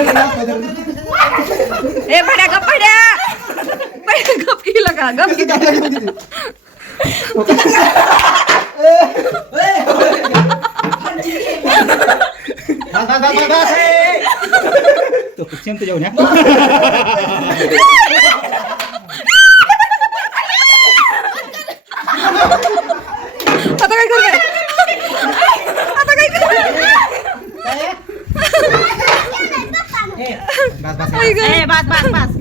ए भड्या गप भड्या भड्या गप केलं का गप की तो शेंत जाऊन या आता काय करणार आता काय करणार बस बस आई गं. ए, बस बस बस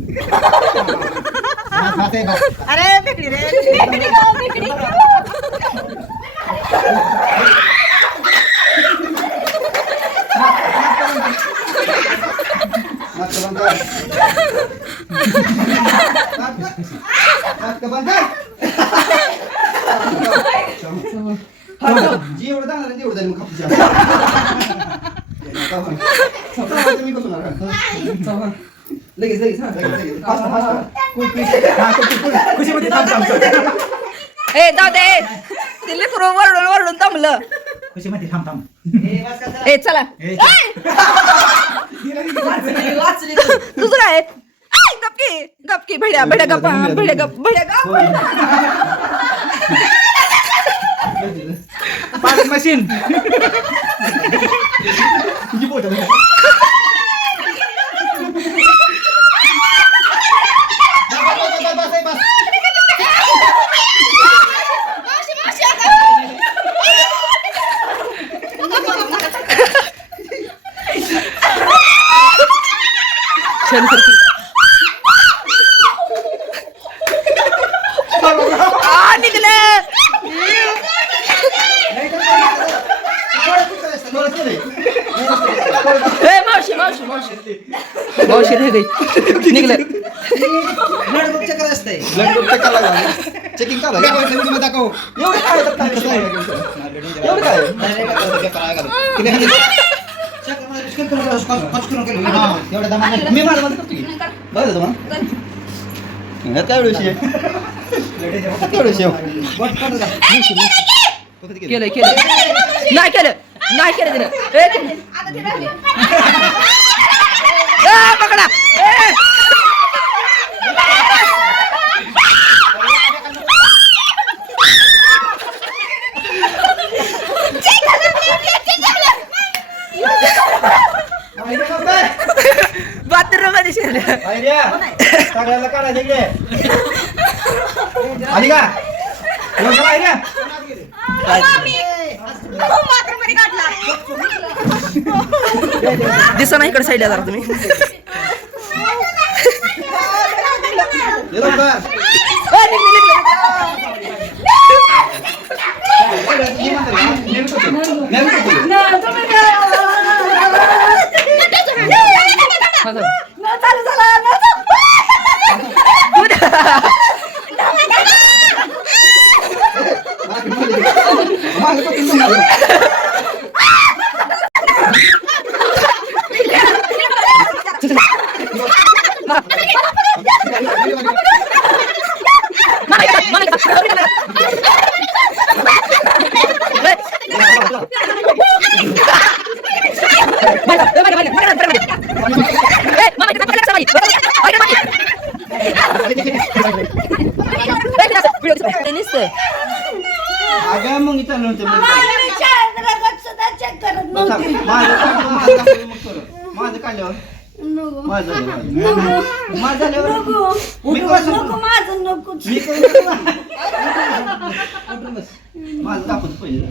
बस बस आहे, बस. अरे भेकडी रे नाटकं बंद कर. नाटकं बंद कर. जी मी बसून राहणार. लगेच लगेच हा, लगेच लगेच. फास्ट फास्ट कुल कुल कुल कुल खुशीमध्ये थांब थांब थांब. ए जाऊ दे. ते लेकरू वरडून वरडून दमलं खुशीमध्ये थांब थांब. ए चला. काय आई, गपकी गपकी भड्या भड्या गप भड्या गप भड्या गप पाच मशीन तुझी बोट छान करते. आ निघलं ए मावशी मावशी मावशी मावशी रे गई निघलं चेकिंग चालू आहे. दाखव. एवढं काय एवढं काय आहे? हा, एवढं की. बरं ह्यात काय ह्यात काय केलं केलं नाही केलं नाही केलं तिनं ए, तिनं. ए, पकडा ए. सगळ्याला. आली का? येऊन चला आयडिया. दिसा ना इकडे साईडला जरा तुम्ही ये लवकर. ए, निघलं, निघलं, निघलं. नेहमी करतो. मागे तो किती मागे. अगं मग इथं थांब. माझं काढलं, माझं काढलं, मग करू. माझं काढल्यावर. माझं झालं. माझं झाल्यावर. मी कसं मी कसं उठून बस. माझं कापूस पहिले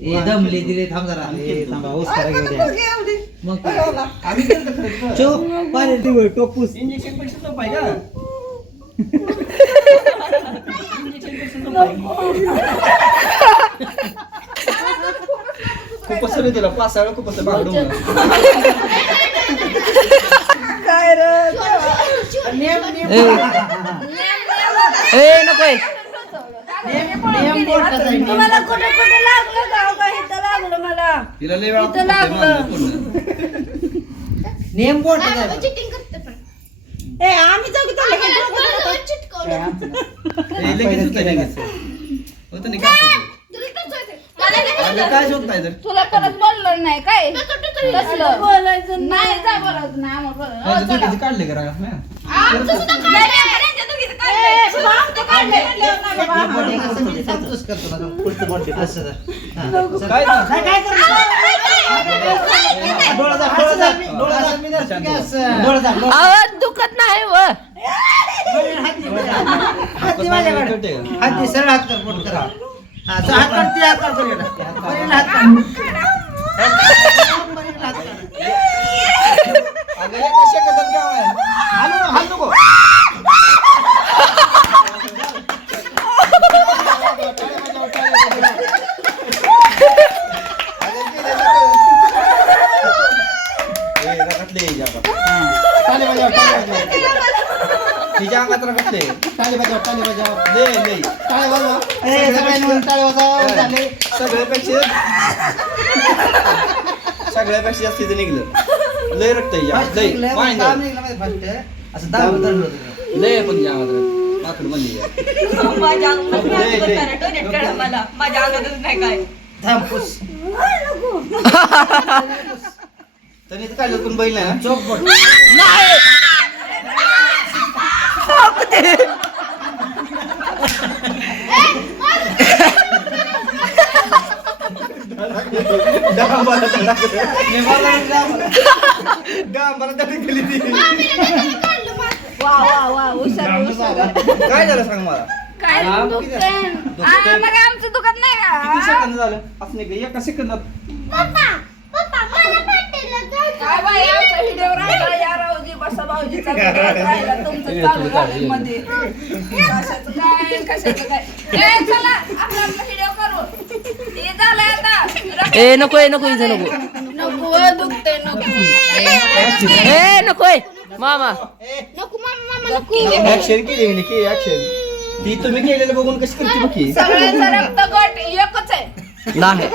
ए दमले दिले थांब जरा. ए थांबा घेऊ द्या मग? आम्ही केलं. चो पाणी दिवळ टोपूस इंजेक्शन पैसे सोपाय का? खूपच सगळं दिलं पाच सहा वेळा खूपच बांगडून ए नको तुम्हाला कुठे कुठे लागलं गाव का इथं लागलं मला तिला लय वेळा इथं लागलं. नेम बोट ए आम्ही जाऊ की हे ए, लगेच होतं लगेच. होतं नाही काय अगं, काय शोधताय तर? तुला परत बोललं नाही काय? बोलायचं नाही. जा बोला कळत नाही आम्हाला. हो, त्यांच्या चला. दोघीचं काढले का रागात नाही? आमचं सुद्धा काढलंय, यांच्या दोघीचं काढलंय. आमचं काढलंय. म्हणल्यावर नाही बाबा. असं मी संतोष करतो ना, पुढचं birthday. असं तर. हा. काय नाही, काय करतो? डोळा दाब, डोळा दाब, डोळा दाब. डोळा दाब, डोळा आवाज दुखत नाही व. हाती माझ्याकडे. हाती सरळ हात कर बोट करा. तो हात कर ती हात कर पलीकडे. पलीकडे हात कर. पलीकडे हात कर. अगं, कशा करतात गाव आहे? नको, हालू नको. ए, रगडले हिच्या अंगात. टाळी वाजव, टाळी हिच्या अंगात रगडले. टाळी वाजव, टाळी वाजव. लय, लय. टाळी वाजव. ए, सगळ्यांनी मिळून टाळी वाजव. झाले. सगळ्यापेक्षा सगळ्यापेक्षा जास्त इथं निघलं लय रक्त हिच्या अंगात, लय. असं दाब धरलं होतं. लय पण हिच्या अंगात बनली आहे. माझ्या नाही मला माझ्या अंगातच नाही काय थांब, पुस. तरी इथं बैल नाही ना. चोप बोट. नाही डांबाला. डांबाला धडकली ती. वा वा वा हुशार हुशार काय झालं सांग मला? काय हा, दुखतंय? दुखतंय. आ, मग आमचं दुखत नाही किती का सेकंद झालं? असं नाही का? एका सेकंदात. काय बाई आमचा व्हिडिओ राहिला या राहूजी बसा भाऊजीचा व्हिडिओ राहिला तुमचं चालू राहिलं मध्ये. कशाचं काय कशाचं काय? ए चला आपला आपला व्हिडिओ झालंय आता ए नकोय नको इथं नको. नको व, दुखतंय नको ए नकोय मामा ऍक्शन केली मी की ऍक्शन ती तुम्ही केलेलं बघून कशी करते बघ की? सगळ्यांचा रक्त गट एकच आहे. नाही.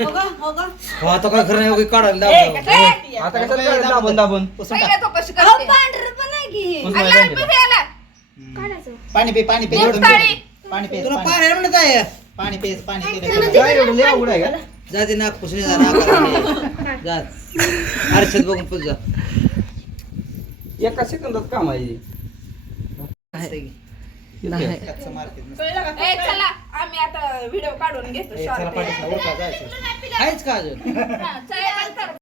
हो, आता काय खरं नाही, काढायला दाब. ए, आता कसं करायचं? दाबून दाबून. पाणी पे पाणी पे. पाणी. पे तुला पाणी. म्हणत आहे. पाणी पे पाणी पे काय एवढं लय अवघड आहे का? जा ते नाक पुसणे जा नाक जा. आरशात बघून पुस जा. एका सेकंदात काम आहे. नाही. कच्चं मार्केट कळलं का? ए, चला. आम्ही आता व्हिडिओ काढून घेतो short. जायचं. आहेच का अजून? हा, चला,